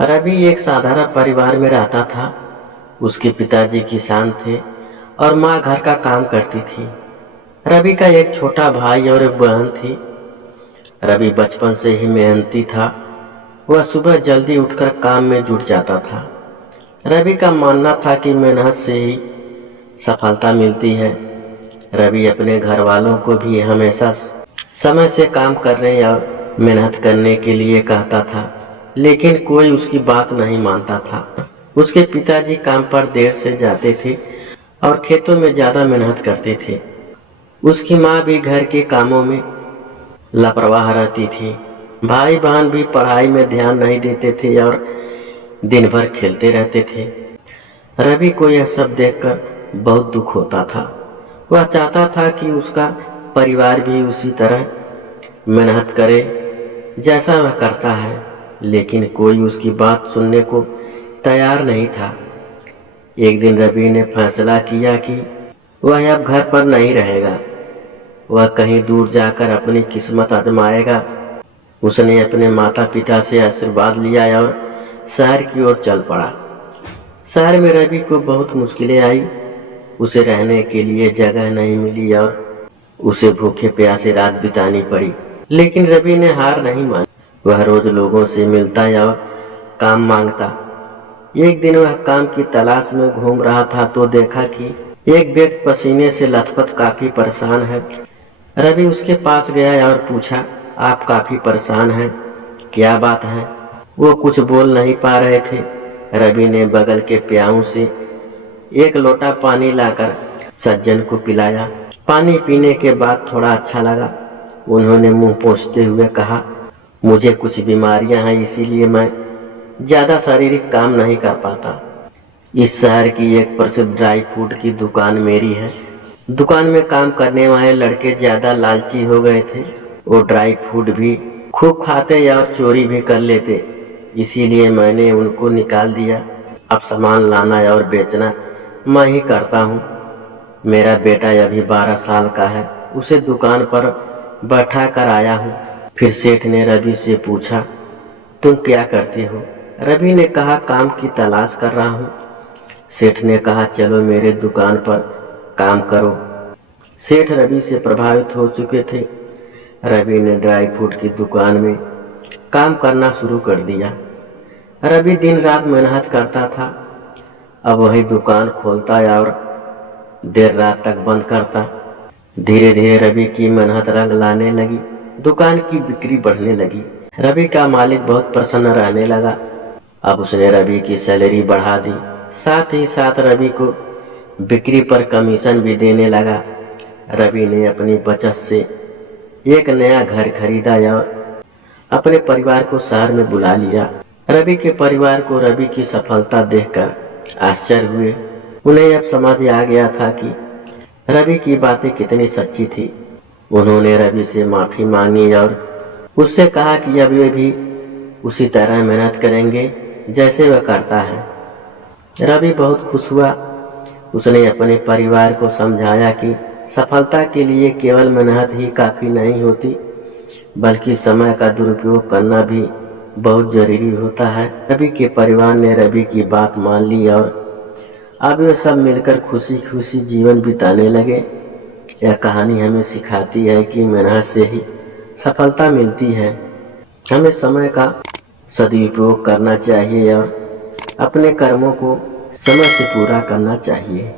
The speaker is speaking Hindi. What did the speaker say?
रवि एक साधारण परिवार में रहता था। उसके पिताजी किसान थे और माँ घर का काम करती थी। रवि का एक छोटा भाई और एक बहन थी। रवि बचपन से ही मेहनती था। वह सुबह जल्दी उठकर काम में जुट जाता था। रवि का मानना था कि मेहनत से ही सफलता मिलती है। रवि अपने घर वालों को भी हमेशा समय से काम करने और मेहनत करने के लिए कहता था, लेकिन कोई उसकी बात नहीं मानता था। उसके पिताजी काम पर देर से जाते थे और खेतों में ज़्यादा मेहनत करते थे। उसकी माँ भी घर के कामों में लापरवाह रहती थी। भाई बहन भी पढ़ाई में ध्यान नहीं देते थे और दिन भर खेलते रहते थे। रवि को यह सब देखकर बहुत दुख होता था। वह चाहता था कि उसका परिवार भी उसी तरह मेहनत करे जैसा वह करता है, लेकिन कोई उसकी बात सुनने को तैयार नहीं था। एक दिन रवि ने फैसला किया कि वह अब घर पर नहीं रहेगा। वह कहीं दूर जाकर अपनी किस्मत आजमाएगा। उसने अपने माता पिता से आशीर्वाद लिया और शहर की ओर चल पड़ा। शहर में रवि को बहुत मुश्किलें आई। उसे रहने के लिए जगह नहीं मिली और उसे भूखे प्यासे रात बितानी पड़ी। लेकिन रवि ने हार नहीं मानी। वह रोज लोगों से मिलता और काम मांगता। एक दिन वह काम की तलाश में घूम रहा था तो देखा कि एक व्यक्ति पसीने से लथपथ काफी परेशान है। रवि उसके पास गया और पूछा, आप काफी परेशान हैं, क्या बात है? वो कुछ बोल नहीं पा रहे थे। रवि ने बगल के प्याऊ से एक लोटा पानी लाकर सज्जन को पिलाया। पानी पीने के बाद थोड़ा अच्छा लगा। उन्होंने मुंह पोंछते हुए कहा, मुझे कुछ बीमारियां हैं, इसीलिए मैं ज्यादा शारीरिक काम नहीं कर पाता। इस शहर की एक प्रसिद्ध ड्राई फ्रूट की दुकान मेरी है। दुकान में काम करने वाले लड़के ज्यादा लालची हो गए थे। वो ड्राई फ्रूट भी खूब खाते और चोरी भी कर लेते, इसीलिए मैंने उनको निकाल दिया। अब सामान लाना और बेचना मैं ही करता हूँ। मेरा बेटा अभी 12 साल का है, उसे दुकान पर बैठा कर आया हूँ। फिर सेठ ने रवि से पूछा, तुम क्या करते हो? रवि ने कहा, काम की तलाश कर रहा हूँ। सेठ ने कहा, चलो मेरे दुकान पर काम करो। सेठ रवि से प्रभावित हो चुके थे। रवि ने ड्राई फ्रूट की दुकान में काम करना शुरू कर दिया। रवि दिन रात मेहनत करता था। अब वही दुकान खोलता और देर रात तक बंद करता। धीरे धीरे रवि की मेहनत रंग लाने लगी। दुकान की बिक्री बढ़ने लगी। रवि का मालिक बहुत प्रसन्न रहने लगा। अब उसने रवि की सैलरी बढ़ा दी। साथ ही साथ रवि को बिक्री पर कमीशन भी देने लगा। रवि ने अपनी बचत से एक नया घर खरीदा और अपने परिवार को शहर में बुला लिया। रवि के परिवार को रवि की सफलता देखकर आश्चर्य हुए। उन्हें अब समझ आ गया था कि रवि की बातें कितनी सच्ची थी। उन्होंने रवि से माफी मांगी और उससे कहा कि अब वे भी उसी तरह मेहनत करेंगे जैसे वह करता है। रवि बहुत खुश हुआ। उसने अपने परिवार को समझाया कि सफलता के लिए केवल मेहनत ही काफी नहीं होती, बल्कि समय का दुरुपयोग करना भी बहुत जरूरी होता है। रवि के परिवार ने रवि की बात मान ली और अब वे सब मिलकर खुशी खुशी जीवन बिताने लगे। यह कहानी हमें सिखाती है कि मेहनत से ही सफलता मिलती है। हमें समय का सदुपयोग करना चाहिए और अपने कर्मों को समय से पूरा करना चाहिए।